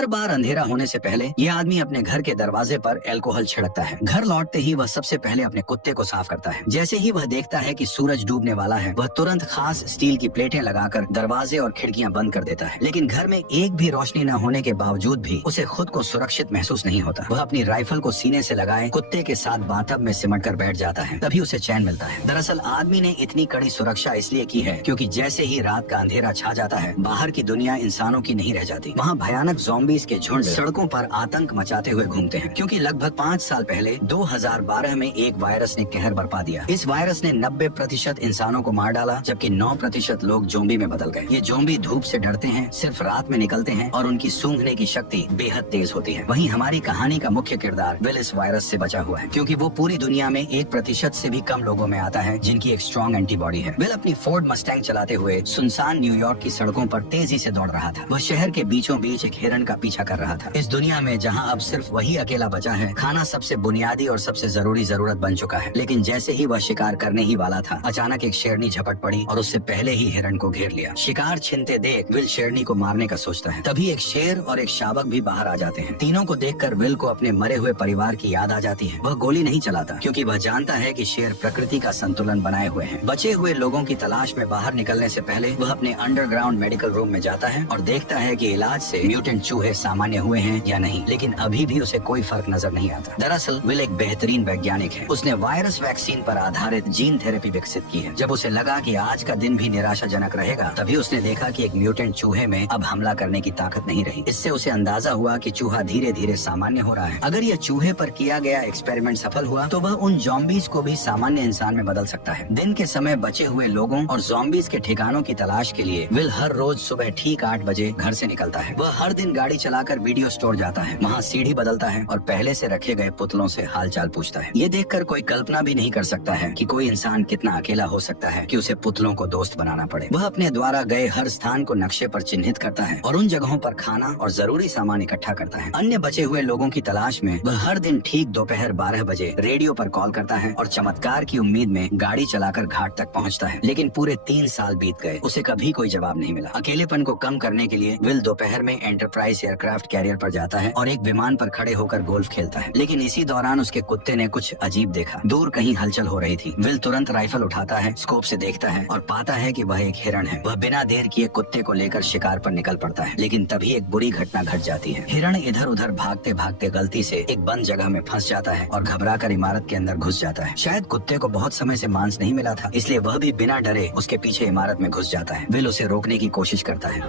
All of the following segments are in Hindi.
हर बार अंधेरा होने से पहले ये आदमी अपने घर के दरवाजे पर अल्कोहल छिड़कता है। घर लौटते ही वह सबसे पहले अपने कुत्ते को साफ करता है। जैसे ही वह देखता है कि सूरज डूबने वाला है, वह तुरंत खास स्टील की प्लेटें लगाकर दरवाजे और खिड़कियां बंद कर देता है। लेकिन घर में एक भी रोशनी न होने के बावजूद भी उसे खुद को सुरक्षित महसूस नहीं होता। वह अपनी राइफल को सीने से लगाए कुत्ते के साथ बाथटब में सिमट कर बैठ जाता है, तभी उसे चैन मिलता है। दरअसल आदमी ने इतनी कड़ी सुरक्षा इसलिए की है क्योंकि जैसे ही रात का अंधेरा छा जाता है, बाहर की दुनिया इंसानों की नहीं रह जाती। वहाँ भयानक ज़ॉम्बीज़ के झुंड सड़कों पर आतंक मचाते हुए घूमते हैं, क्योंकि लगभग 5 साल पहले 2012 में एक वायरस ने कहर बरपा दिया। इस वायरस ने 90% इंसानों को मार डाला, जबकि 9% लोग ज़ॉम्बी में बदल गए। ये ज़ॉम्बी धूप से डरते हैं, सिर्फ रात में निकलते हैं और उनकी सूंघने की शक्ति बेहद तेज होती है। वहीं हमारी कहानी का मुख्य किरदार विल इस वायरस से बचा हुआ है, क्योंकि वो पूरी दुनिया में 1% से भी कम लोगों में आता है जिनकी एक स्ट्रॉन्ग एंटीबॉडी है। विल अपनी फोर्ड मस्टैंग चलाते हुए सुनसान न्यूयॉर्क की सड़कों पर तेजी से दौड़ रहा था। वह शहर के बीचों बीच एक हिरन का पीछा कर रहा था। इस दुनिया में जहां अब सिर्फ वही अकेला बचा है, खाना सबसे बुनियादी और सबसे जरूरी जरूरत बन चुका है। लेकिन जैसे ही वह शिकार करने ही वाला था, अचानक एक शेरनी झपट पड़ी और उससे पहले ही हिरन को घेर लिया। शिकार छिनते देख विल शेरनी को मारने का सोचता है, तभी एक शेर और एक शावक भी बाहर आ जाते हैं। तीनों को देखकर विल को अपने मरे हुए परिवार की याद आ जाती है। वह गोली नहीं चलाता, क्योंकि वह जानता है कि शेर प्रकृति का संतुलन बनाए हुए हैं। बचे हुए लोगों की तलाश में बाहर निकलने से पहले वह अपने अंडरग्राउंड मेडिकल रूम में जाता है और देखता है कि इलाज से म्यूटेंट चूहे सामान्य हुए हैं या नहीं, लेकिन अभी भी उसे कोई फर्क नजर नहीं आता। दरअसल विल एक बेहतरीन वैज्ञानिक है। उसने वायरस वैक्सीन पर आधारित जीन थेरेपी विकसित की है। जब उसे लगा कि आज का दिन भी निराशाजनक रहेगा, तभी उसने देखा कि एक म्यूटेंट चूहे में अब हमला करने की ताकत नहीं रही। इससे उसे अंदाजा हुआ कि चूहा धीरे धीरे सामान्य हो रहा है। अगर यह चूहे पर किया गया एक्सपेरिमेंट सफल हुआ तो वह उन ज़ॉम्बीज़ को भी सामान्य इंसान में बदल सकता है। दिन के समय बचे हुए लोगों और ज़ॉम्बीज़ के ठिकानों की तलाश के लिए विल हर रोज सुबह ठीक 8 बजे घर से निकलता है। वह हर दिन गाड़ी चलाकर वीडियो स्टोर जाता है, वहाँ सीढ़ी बदलता है और पहले से रखे गए पुतलों से हालचाल पूछता है। ये देखकर कोई कल्पना भी नहीं कर सकता है कि कोई इंसान कितना अकेला हो सकता है कि उसे पुतलों को दोस्त बनाना पड़े। वह अपने द्वारा गए हर स्थान को नक्शे पर चिन्हित करता है और उन जगहों पर खाना और जरूरी सामान इकट्ठा करता है। अन्य बचे हुए लोगों की तलाश में वह हर दिन ठीक दोपहर 12 बजे रेडियो पर कॉल करता है और चमत्कार की उम्मीद में गाड़ी चलाकर घाट तक पहुंचता है। लेकिन पूरे 3 साल बीत गए, उसे कभी कोई जवाब नहीं मिला। अकेलेपन को कम करने के लिए विल दोपहर में एंटरप्राइज एयरक्राफ्ट कैरियर पर जाता है और एक विमान पर खड़े होकर गोल्फ खेलता है। लेकिन इसी दौरान उसके कुत्ते ने कुछ अजीब देखा। दूर कहीं हलचल हो रही थी। विल तुरंत राइफल उठाता है, स्कोप से देखता है और पाता है कि वह एक हिरन है। वह बिना देर किए कुत्ते को लेकर शिकार पर निकल पड़ता है। लेकिन तभी एक बुरी घटना घट जाती है। हिरण इधर उधर भागते भागते गलती से एक बंद जगह में फंस जाता है और घबराकर इमारत के अंदर घुस जाता है। शायद कुत्ते को बहुत समय से मांस नहीं मिला था, इसलिए वह भी बिना डरे उसके पीछे इमारत में घुस जाता है। विल उसे रोकने की कोशिश करता है।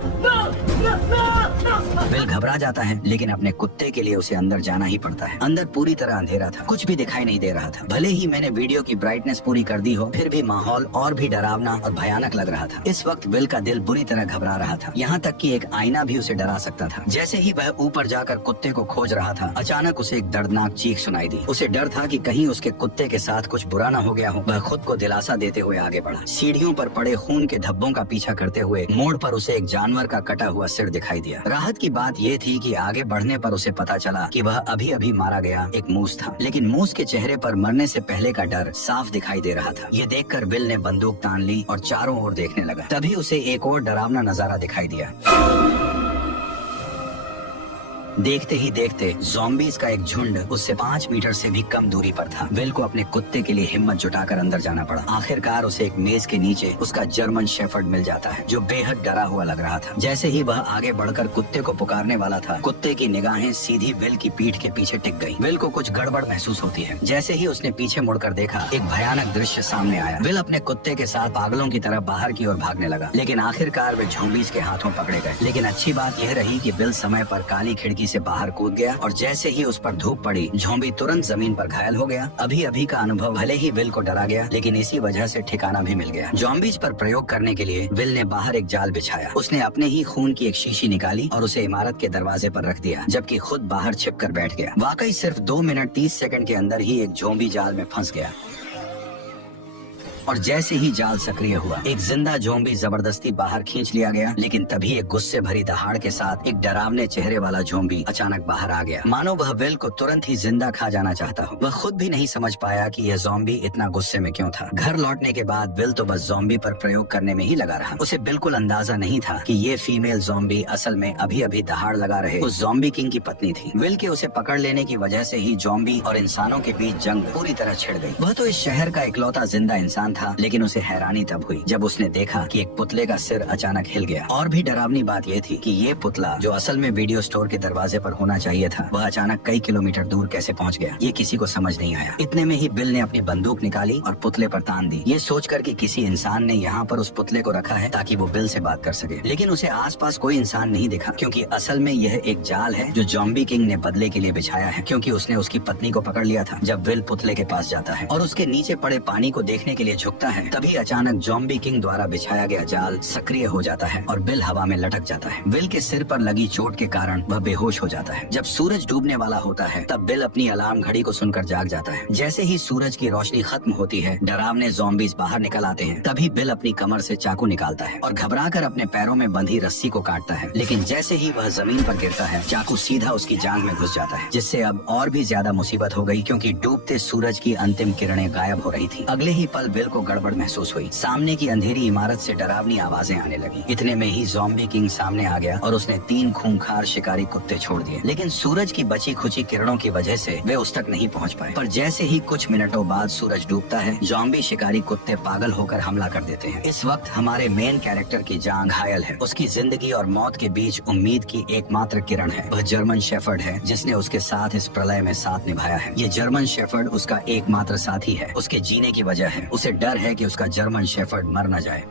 विल घबरा जाता है, लेकिन अपने कुत्ते के लिए उसे अंदर जाना ही पड़ता है। अंदर पूरी तरह अंधेरा था, कुछ भी दिखाई नहीं दे रहा था। भले ही मैंने वीडियो की ब्राइटनेस पूरी कर दी हो, फिर भी माहौल और भी डरावना और भयानक लग रहा था। इस वक्त विल का दिल बुरी तरह घबरा रहा था, यहाँ तक कि एक आईना भी उसे डरा सकता था। जैसे ही वह ऊपर जाकर कुत्ते को खोज रहा था, अचानक उसे एक दर्दनाक चीख सुनाई दी। उसे डर था कि कहीं उसके कुत्ते के साथ कुछ बुरा न हो गया हो। वह खुद को दिलासा देते हुए आगे बढ़ा। सीढ़ियों पर पड़े खून के धब्बों का पीछा करते हुए मोड़ पर उसे एक जानवर का कटा हुआ सिर दिखाई दिया। राहत की बात यह थी कि आगे बढ़ने पर उसे पता चला कि वह अभी अभी मारा गया एक मूस था। लेकिन मूस के चेहरे पर मरने से पहले का डर साफ दिखाई दे रहा था। ये देखकर विल ने बंदूक तान ली और चारों ओर देखने लगा। तभी उसे एक और डरावना नजारा दिखाई दिया। देखते ही देखते ज़ॉम्बीज़ का एक झुंड उससे 5 मीटर से भी कम दूरी पर था। विल को अपने कुत्ते के लिए हिम्मत जुटाकर अंदर जाना पड़ा। आखिरकार उसे एक मेज के नीचे उसका जर्मन शेफर्ड मिल जाता है, जो बेहद डरा हुआ लग रहा था। जैसे ही वह आगे बढ़कर कुत्ते को पुकारने वाला था, कुत्ते की निगाहें सीधी विल की पीठ के पीछे टिक गई। विल को कुछ गड़बड़ महसूस होती है। जैसे ही उसने पीछे मुड़कर देखा, एक भयानक दृश्य सामने आया। विल अपने कुत्ते के साथ पागलों की तरह बाहर की ओर भागने लगा, लेकिन आखिरकार वे ज़ॉम्बीज़ के हाथों पकड़े गए। लेकिन अच्छी बात यह रही कि विल समय पर काली खिड़की से बाहर कूद गया और जैसे ही उस पर धूप पड़ी, ज़ॉम्बी तुरंत जमीन पर घायल हो गया। अभी अभी का अनुभव भले ही विल को डरा गया, लेकिन इसी वजह से ठिकाना भी मिल गया। ज़ॉम्बीज़ पर प्रयोग करने के लिए विल ने बाहर एक जाल बिछाया। उसने अपने ही खून की एक शीशी निकाली और उसे इमारत के दरवाजे पर रख दिया, जबकि खुद बाहर छिपकर बैठ गया। वाकई सिर्फ 2 मिनट 30 सेकंड के अंदर ही एक ज़ॉम्बी जाल में फंस गया। और जैसे ही जाल सक्रिय हुआ, एक जिंदा ज़ॉम्बी जबरदस्ती बाहर खींच लिया गया। लेकिन तभी एक गुस्से भरी दहाड़ के साथ एक डरावने चेहरे वाला ज़ॉम्बी अचानक बाहर आ गया, मानो वह विल को तुरंत ही जिंदा खा जाना चाहता हो। वह खुद भी नहीं समझ पाया कि यह ज़ॉम्बी इतना गुस्से में क्यों था। घर लौटने के बाद विल तो बस ज़ॉम्बी पर प्रयोग करने में ही लगा रहा। उसे बिल्कुल अंदाजा नहीं था कि ये फीमेल ज़ॉम्बी असल में अभी अभी दहाड़ लगा रहे उस ज़ॉम्बी किंग की पत्नी थी। विल के उसे पकड़ लेने की वजह से ही ज़ॉम्बी और इंसानों के बीच जंग पूरी तरह छिड़ गई। वह तो इस शहर का इकलौता जिंदा इंसान था, लेकिन उसे हैरानी तब हुई जब उसने देखा कि एक पुतले का सिर अचानक हिल गया। और भी डरावनी बात यह थी कि ये पुतला, जो असल में वीडियो स्टोर के दरवाजे पर होना चाहिए था, वह अचानक कई किलोमीटर दूर कैसे पहुंच गया, ये किसी को समझ नहीं आया। इतने में ही बिल ने अपनी बंदूक निकाली और पुतले पर तान दी, ये सोचकर कि किसी इंसान ने यहाँ पर उस पुतले को रखा है ताकि वो बिल से बात कर सके। लेकिन उसे आसपास कोई इंसान नहीं दिखा, क्योंकि असल में यह एक जाल है जो ज़ॉम्बी किंग ने बदले के लिए बिछाया है, क्योंकि उसने उसकी पत्नी को पकड़ लिया था। जब विल पुतले के पास जाता है और उसके नीचे पड़े पानी को देखने के लिए झुकता है, तभी अचानक ज़ॉम्बी किंग द्वारा बिछाया गया जाल सक्रिय हो जाता है और बिल हवा में लटक जाता है। विल के सिर पर लगी चोट के कारण वह बेहोश हो जाता है। जब सूरज डूबने वाला होता है, तब बिल अपनी अलार्म घड़ी को सुनकर जाग जाता है। जैसे ही सूरज की रोशनी खत्म होती है, डरावने ज़ॉम्बीज़ बाहर निकल आते हैं। तभी बिल अपनी कमर से चाकू निकालता है और घबराकर अपने पैरों में बंधी रस्सी को काटता है। लेकिन जैसे ही वह जमीन पर गिरता है, चाकू सीधा उसकी जांघ में घुस जाता है, जिससे अब और भी ज्यादा मुसीबत हो गई, क्योंकि डूबते सूरज की अंतिम किरणें गायब हो रही थी। अगले ही पल बिल को गड़बड़ महसूस हुई। सामने की अंधेरी इमारत से डरावनी आवाजें आने लगी। इतने में ही ज़ॉम्बी किंग सामने आ गया और उसने 3 खूंखार शिकारी कुत्ते छोड़ दिए। लेकिन सूरज की बची खुची किरणों की वजह से वे उस तक नहीं पहुंच पाए। पर जैसे ही कुछ मिनटों बाद सूरज डूबता है, ज़ॉम्बी शिकारी कुत्ते पागल होकर हमला कर देते हैं। इस वक्त हमारे मेन कैरेक्टर की जान घायल है। उसकी जिंदगी और मौत के बीच उम्मीद की एकमात्र किरण है। वह जर्मन शेफर्ड है, जिसने उसके साथ इस प्रलय में साथ निभाया है। ये जर्मन शेफर्ड उसका एकमात्र साथी है। उसके जीने की वजह है, उसे डर है कि उसका जर्मन शेफर्ड मर न जाए।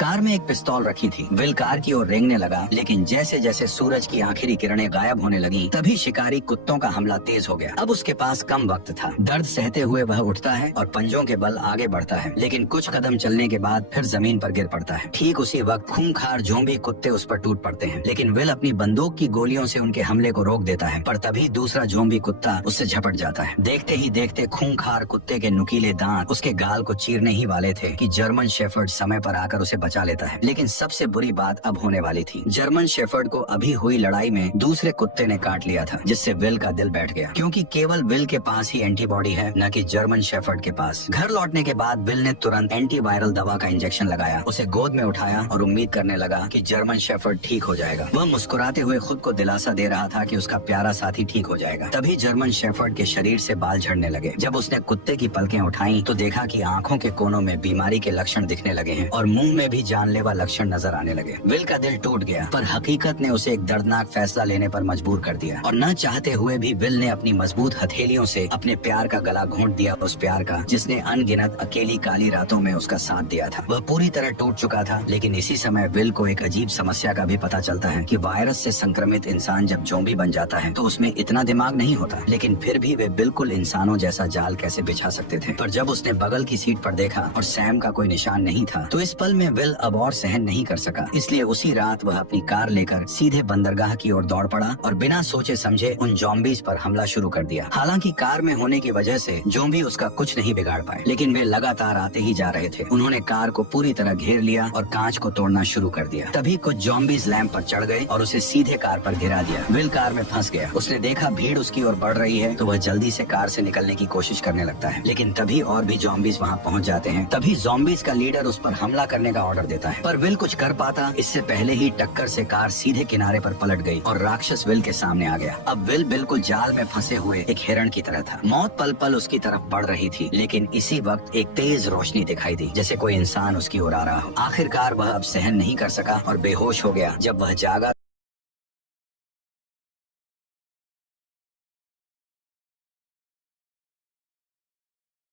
कार में एक पिस्तौल रखी थी। विल कार की ओर रेंगने लगा, लेकिन जैसे जैसे सूरज की आखिरी किरणें गायब होने लगी, तभी शिकारी कुत्तों का हमला तेज हो गया। अब उसके पास कम वक्त था। दर्द सहते हुए वह उठता है और पंजों के बल आगे बढ़ता है, लेकिन कुछ कदम चलने के बाद फिर जमीन पर गिर पड़ता है। ठीक उसी वक्त खूंखार ज़ॉम्बी कुत्ते उस पर टूट पड़ते हैं, लेकिन विल अपनी बंदूक की गोलियों से उनके हमले को रोक देता है। पर तभी दूसरा ज़ॉम्बी कुत्ता उससे झपट जाता है। देखते ही देखते खूंखार कुत्ते के नुकीले दांत उसके गाल को चीरने ही वाले थे कि जर्मन शेफर्ड समय पर आकर उसे बचा लेता है। लेकिन सबसे बुरी बात अब होने वाली थी। जर्मन शेफर्ड को अभी हुई लड़ाई में दूसरे कुत्ते ने काट लिया था, जिससे विल का दिल बैठ गया, क्योंकि केवल विल के पास ही एंटीबॉडी है, न कि जर्मन शेफर्ड के पास। घर लौटने के बाद विल ने तुरंत एंटीवायरल दवा का इंजेक्शन लगाया, उसे गोद में उठाया और उम्मीद करने लगा कि जर्मन शेफर्ड ठीक हो जाएगा। वह मुस्कुराते हुए खुद को दिलासा दे रहा था कि उसका प्यारा साथी ठीक हो जाएगा। तभी जर्मन शेफर्ड के शरीर से बाल झड़ने लगे। जब उसने कुत्ते की पलकें उठाई तो देखा कि आंखों के कोनों में बीमारी के लक्षण दिखने लगे हैं और मुंह में भी जानलेवा लक्षण नजर आने लगे। विल का दिल टूट गया, पर हकीकत ने उसे एक दर्दनाक फैसला लेने पर मजबूर कर दिया और न चाहते हुए भी विल ने अपनी मजबूत हथेलियों से अपने प्यार का गला घोंट दिया, उस प्यार का जिसने अनगिनत अकेली काली रातों में उसका साथ दिया था। वह पूरी तरह टूट चुका था। लेकिन इसी समय विल को एक अजीब समस्या का भी पता चलता है कि वायरस से संक्रमित इंसान जब ज़ॉम्बी बन जाता है तो उसमें इतना दिमाग नहीं होता, लेकिन फिर भी वे बिल्कुल इंसानों जैसा जाल कैसे बिछा सकते थे। पर जब उसने बगल की सीट पर देखा और सैम का कोई निशान नहीं था, तो इस पल में विल अब और सहन नहीं कर सका। इसलिए उसी रात वह अपनी कार लेकर सीधे बंदरगाह की ओर दौड़ पड़ा और बिना सोचे समझे उन ज़ॉम्बीज़ पर हमला शुरू कर दिया। हालांकि कार में होने की वजह से ज़ॉम्बी उसका कुछ नहीं बिगाड़ पाए, लेकिन वे लगातार आते ही जा रहे थे। उन्होंने कार को पूरी तरह घेर लिया और कांच को तोड़ना शुरू कर दिया। तभी कुछ ज़ॉम्बीज़ लैंप पर चढ़ गए और उसे सीधे कार पर गिरा दिया। विल कार में फंस गया। उसने देखा भीड़ उसकी ओर बढ़ रही है, तो वह जल्दी से कार से निकलने की कोशिश करने लगता है, लेकिन तभी और भी ज़ॉम्बीज़ वहाँ पहुँच जाते हैं। तभी ज़ॉम्बीज़ का लीडर उस पर हमला करने का ऑर्डर देता है, पर विल कुछ कर पाता इससे पहले ही टक्कर से कार सीधे किनारे पर पलट गई और राक्षस विल के सामने आ गया। अब विल बिल्कुल जाल में फंसे हुए एक हिरण की तरह था। मौत पल पल उसकी तरफ बढ़ रही थी, लेकिन इसी वक्त एक तेज रोशनी दिखाई दी, जैसे कोई इंसान उसकी ओर आ रहा हो। आखिरकार वह अब सहन नहीं कर सका और बेहोश हो गया। जब वह जागा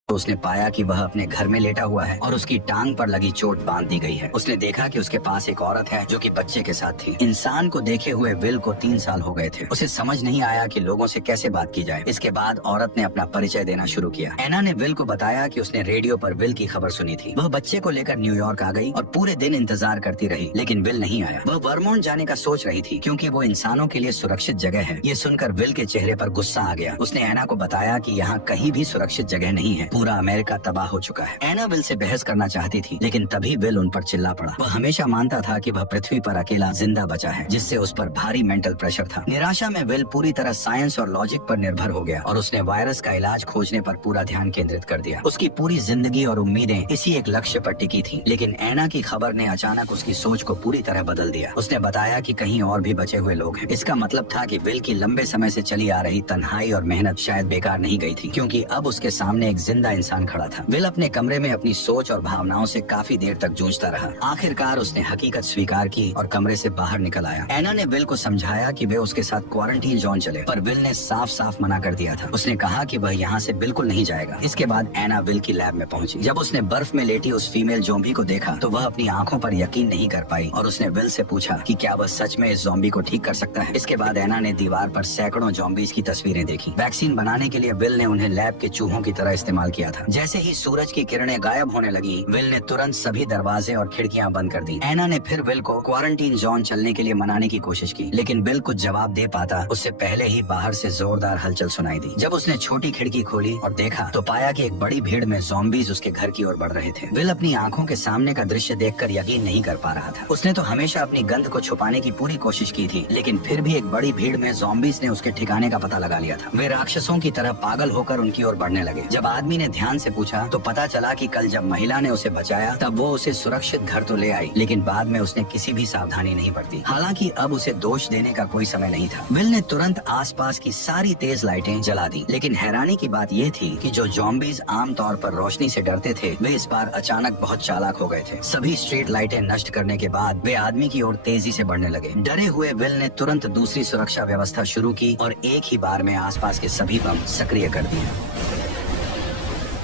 तो उसने पाया कि वह अपने घर में लेटा हुआ है और उसकी टांग पर लगी चोट बांध दी गई है। उसने देखा कि उसके पास एक औरत है जो कि बच्चे के साथ थी। इंसान को देखे हुए विल को 3 साल हो गए थे। उसे समझ नहीं आया कि लोगों से कैसे बात की जाए। इसके बाद औरत ने अपना परिचय देना शुरू किया। एना ने विल को बताया कि उसने रेडियो पर विल की खबर सुनी थी। वह बच्चे को लेकर न्यूयॉर्क आ गई और पूरे दिन इंतजार करती रही, लेकिन विल नहीं आया। वह वर्मोंट जाने का सोच रही थी, क्योंकि वो इंसानों के लिए सुरक्षित जगह है। ये सुनकर विल के चेहरे पर गुस्सा आ गया। उसने एना को बताया कि यहाँ कहीं भी सुरक्षित जगह नहीं है, पूरा अमेरिका तबाह हो चुका है। एना विल से बहस करना चाहती थी, लेकिन तभी विल उन पर चिल्ला पड़ा। वह हमेशा मानता था कि वह पृथ्वी पर अकेला जिंदा बचा है, जिससे उस पर भारी मेंटल प्रेशर था। निराशा में विल पूरी तरह साइंस और लॉजिक पर निर्भर हो गया और उसने वायरस का इलाज खोजने पर पूरा ध्यान केंद्रित कर दिया। उसकी पूरी जिंदगी और उम्मीदें इसी एक लक्ष्य पर टिकी थी। लेकिन एना की खबर ने अचानक उसकी सोच को पूरी तरह बदल दिया। उसने बताया कि कहीं और भी बचे हुए लोग हैं। इसका मतलब था कि विल की लंबे समय से चली आ रही तन्हाई और मेहनत शायद बेकार नहीं गई थी, क्योंकि अब उसके सामने एक जिंदा इंसान खड़ा था। विल अपने कमरे में अपनी सोच और भावनाओं से काफी देर तक जूझता रहा। आखिरकार उसने हकीकत स्वीकार की और कमरे से बाहर निकल आया। एना ने विल को समझाया कि वे उसके साथ क्वारंटीन जोन चले, पर विल ने साफ साफ मना कर दिया था। उसने कहा कि वह यहाँ से बिल्कुल नहीं जाएगा। इसके बाद एना विल की लैब में पहुंची। जब उसने बर्फ में लेटी उस फीमेल ज़ॉम्बी को देखा तो वह अपनी आंखों पर यकीन नहीं कर पाई और उसने विल से पूछा कि क्या वह सच में इस ज़ॉम्बी को ठीक कर सकता है। इसके बाद एना ने दीवार पर सैकड़ों ज़ॉम्बीज की तस्वीरें देखी। वैक्सीन बनाने के लिए विल ने उन्हें लैब के चूहों की तरह इस्तेमाल किया था। जैसे ही सूरज की किरणें गायब होने लगी, विल ने तुरंत सभी दरवाजे और खिड़कियां बंद कर दी। एना ने फिर विल को क्वारंटीन जोन चलने के लिए मनाने की कोशिश की, लेकिन विल कुछ जवाब दे पाता उससे पहले ही बाहर से जोरदार हलचल सुनाई दी। जब उसने छोटी खिड़की खोली और देखा तो पाया कि एक बड़ी भीड़ में ज़ॉम्बीज उसके घर की ओर बढ़ रहे थे। विल अपनी आंखों के सामने का दृश्य देखकर यकीन नहीं कर पा रहा था। उसने तो हमेशा अपनी गंध को छुपाने की पूरी कोशिश की थी, लेकिन फिर भी एक बड़ी भीड़ में ज़ॉम्बीज ने उसके ठिकाने का पता लगा लिया था। वे राक्षसों की तरह पागल होकर उनकी ओर बढ़ने लगे। जब आदमी ने ध्यान से पूछा तो पता चला कि कल जब महिला ने उसे बचाया तब वो उसे सुरक्षित घर तो ले आई, लेकिन बाद में उसने किसी भी सावधानी नहीं बरती। हालांकि अब उसे दोष देने का कोई समय नहीं था। विल ने तुरंत आसपास की सारी तेज लाइटें जला दी, लेकिन हैरानी की बात ये थी कि जो ज़ॉम्बीज आमतौर पर रोशनी से डरते थे, वे इस बार अचानक बहुत चालाक हो गए थे। सभी स्ट्रीट लाइटें नष्ट करने के बाद वे आदमी की ओर तेजी से बढ़ने लगे। डरे हुए विल ने तुरंत दूसरी सुरक्षा व्यवस्था शुरू की और एक ही बार में आसपास के सभी बम सक्रिय कर दिए।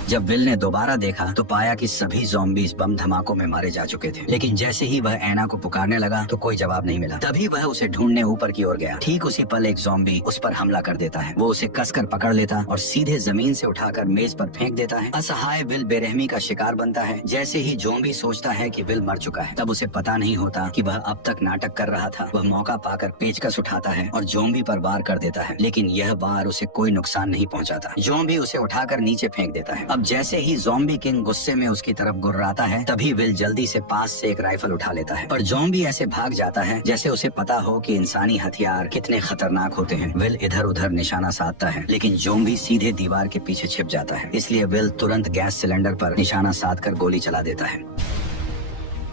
जब विल ने दोबारा देखा तो पाया कि सभी ज़ॉम्बीज बम धमाकों में मारे जा चुके थे, लेकिन जैसे ही वह एना को पुकारने लगा तो कोई जवाब नहीं मिला। तभी वह उसे ढूंढने ऊपर की ओर गया। ठीक उसी पल एक ज़ॉम्बी उस पर हमला कर देता है। वो उसे कसकर पकड़ लेता और सीधे जमीन से उठाकर मेज पर फेंक देता है। असहाय विल बेरहमी का शिकार बनता है। जैसे ही ज़ॉम्बी सोचता है कि विल मर चुका है, तब उसे पता नहीं होता कि वह अब तक नाटक कर रहा था। वह मौका पाकर पेचकस उठाता है और ज़ॉम्बी पर वार कर देता है, लेकिन यह वार उसे कोई नुकसान नहीं पहुंचाता। ज़ॉम्बी उसे उठाकर नीचे फेंक देता है। अब जैसे ही ज़ॉम्बी किंग गुस्से में उसकी तरफ गुर्राता है, तभी विल जल्दी से पास से एक राइफल उठा लेता है, पर ज़ॉम्बी ऐसे भाग जाता है जैसे उसे पता हो कि इंसानी हथियार कितने खतरनाक होते हैं। विल इधर उधर निशाना साधता है, लेकिन ज़ॉम्बी सीधे दीवार के पीछे छिप जाता है। इसलिए विल तुरंत गैस सिलेंडर पर निशाना साधकर गोली चला देता है।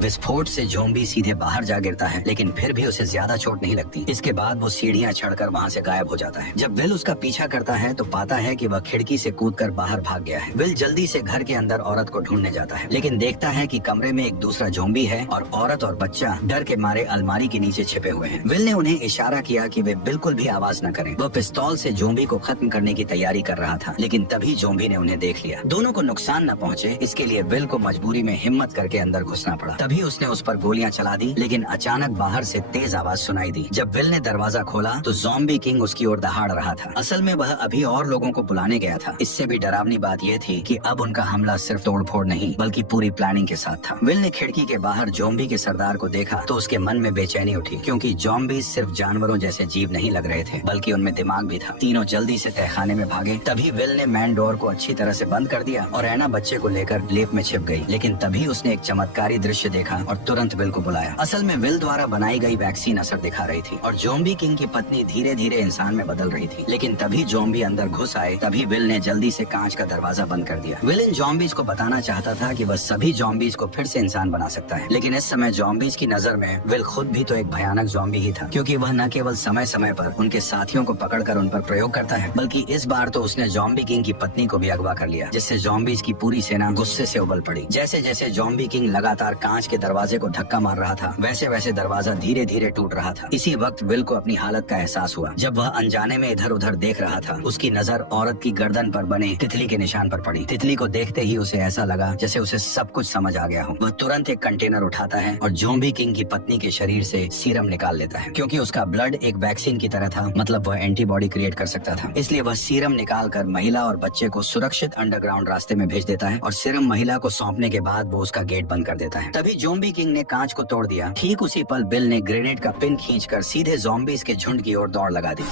विस्फोट से ज़ॉम्बी सीधे बाहर जा गिरता है, लेकिन फिर भी उसे ज्यादा चोट नहीं लगती। इसके बाद वो सीढ़ियां चढ़कर वहाँ से गायब हो जाता है। जब विल उसका पीछा करता है तो पाता है कि वह खिड़की से कूदकर बाहर भाग गया है। विल जल्दी से घर के अंदर औरत को ढूंढने जाता है, लेकिन देखता है कि कमरे में एक दूसरा ज़ॉम्बी है और औरत और बच्चा डर के मारे अलमारी के नीचे छिपे हुए हैं। विल ने उन्हें इशारा किया कि वे बिल्कुल भी आवाज न करें। वह पिस्तौल से ज़ॉम्बी को खत्म करने की तैयारी कर रहा था, लेकिन तभी ज़ॉम्बी ने उन्हें देख लिया। दोनों को नुकसान न पहुँचे इसके लिए विल को मजबूरी में हिम्मत करके अंदर घुसना पड़ा। तभी उसने उस पर गोलियां चला दी, लेकिन अचानक बाहर से तेज आवाज सुनाई दी। जब विल ने दरवाजा खोला तो ज़ॉम्बी किंग उसकी ओर दहाड़ रहा था। असल में वह अभी और लोगों को बुलाने गया था। इससे भी डरावनी बात यह थी कि अब उनका हमला सिर्फ तोड़फोड़ नहीं बल्कि पूरी प्लानिंग के साथ था। विल ने खिड़की के बाहर ज़ॉम्बी के सरदार को देखा तो उसके मन में बेचैनी उठी, क्योंकि ज़ॉम्बी सिर्फ जानवरों जैसे जीव नहीं लग रहे थे, बल्कि उनमें दिमाग भी था। तीनों जल्दी से तहखाने में भागे। तभी विल ने मैन डोर को अच्छी तरह से बंद कर दिया और एना बच्चे को लेकर लेप में छिप गई। लेकिन तभी उसने एक चमत्कारी दृश्य देखा और तुरंत विल को बुलाया। असल में विल द्वारा बनाई गई वैक्सीन असर दिखा रही थी और ज़ॉम्बी किंग की पत्नी धीरे धीरे इंसान में बदल रही थी। लेकिन तभी ज़ॉम्बी अंदर घुस आए। तभी विल ने जल्दी से कांच का दरवाजा बंद कर दिया। विल इन ज़ॉम्बीज को बताना चाहता था कि वह सभी ज़ॉम्बीज को फिर से इंसान बना सकता है, लेकिन इस समय ज़ॉम्बीज की नजर में विल खुद भी तो एक भयानक ज़ॉम्बी ही था, क्योंकि वह न केवल समय समय पर उनके साथियों को पकड़कर उन पर प्रयोग करता है, बल्कि इस बार तो उसने ज़ॉम्बी किंग की पत्नी को भी अगवा कर लिया, जिससे ज़ॉम्बीज की पूरी सेना गुस्से से उबल पड़ी। जैसे जैसे ज़ॉम्बी किंग लगातार कांच के दरवाजे को धक्का मार रहा था, वैसे वैसे दरवाजा धीरे धीरे टूट रहा था। इसी वक्त विल को अपनी हालत का एहसास हुआ। जब वह अनजाने में इधर उधर देख रहा था, उसकी नजर औरत की गर्दन पर बने तितली के निशान पर पड़ी। तितली को देखते ही उसे ऐसा लगा जैसे उसे सब कुछ समझ आ गया हो। वह तुरंत एक कंटेनर उठाता है और ज़ॉम्बी किंग की पत्नी के शरीर से सीरम निकाल लेता है। क्योंकि उसका ब्लड एक वैक्सीन की तरह था, मतलब वह एंटीबॉडी क्रिएट कर सकता था। इसलिए वह सीरम निकाल कर महिला और बच्चे को सुरक्षित अंडरग्राउंड रास्ते में भेज देता है और सीरम महिला को सौंपने के बाद वो उसका गेट बंद कर देता है। तभी ज़ॉम्बी किंग ने कांच को तोड़ दिया। ठीक उसी पल विल ने ग्रेनेड का पिन खींचकर सीधे ज़ॉम्बीज के झुंड की ओर दौड़ लगा दी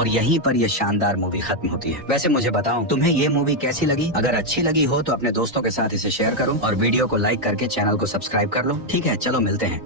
और यहीं पर यह शानदार मूवी खत्म होती है। वैसे मुझे बताओ तुम्हें ये मूवी कैसी लगी? अगर अच्छी लगी हो तो अपने दोस्तों के साथ इसे शेयर करो और वीडियो को लाइक करके चैनल को सब्सक्राइब कर लो। ठीक है, चलो मिलते हैं।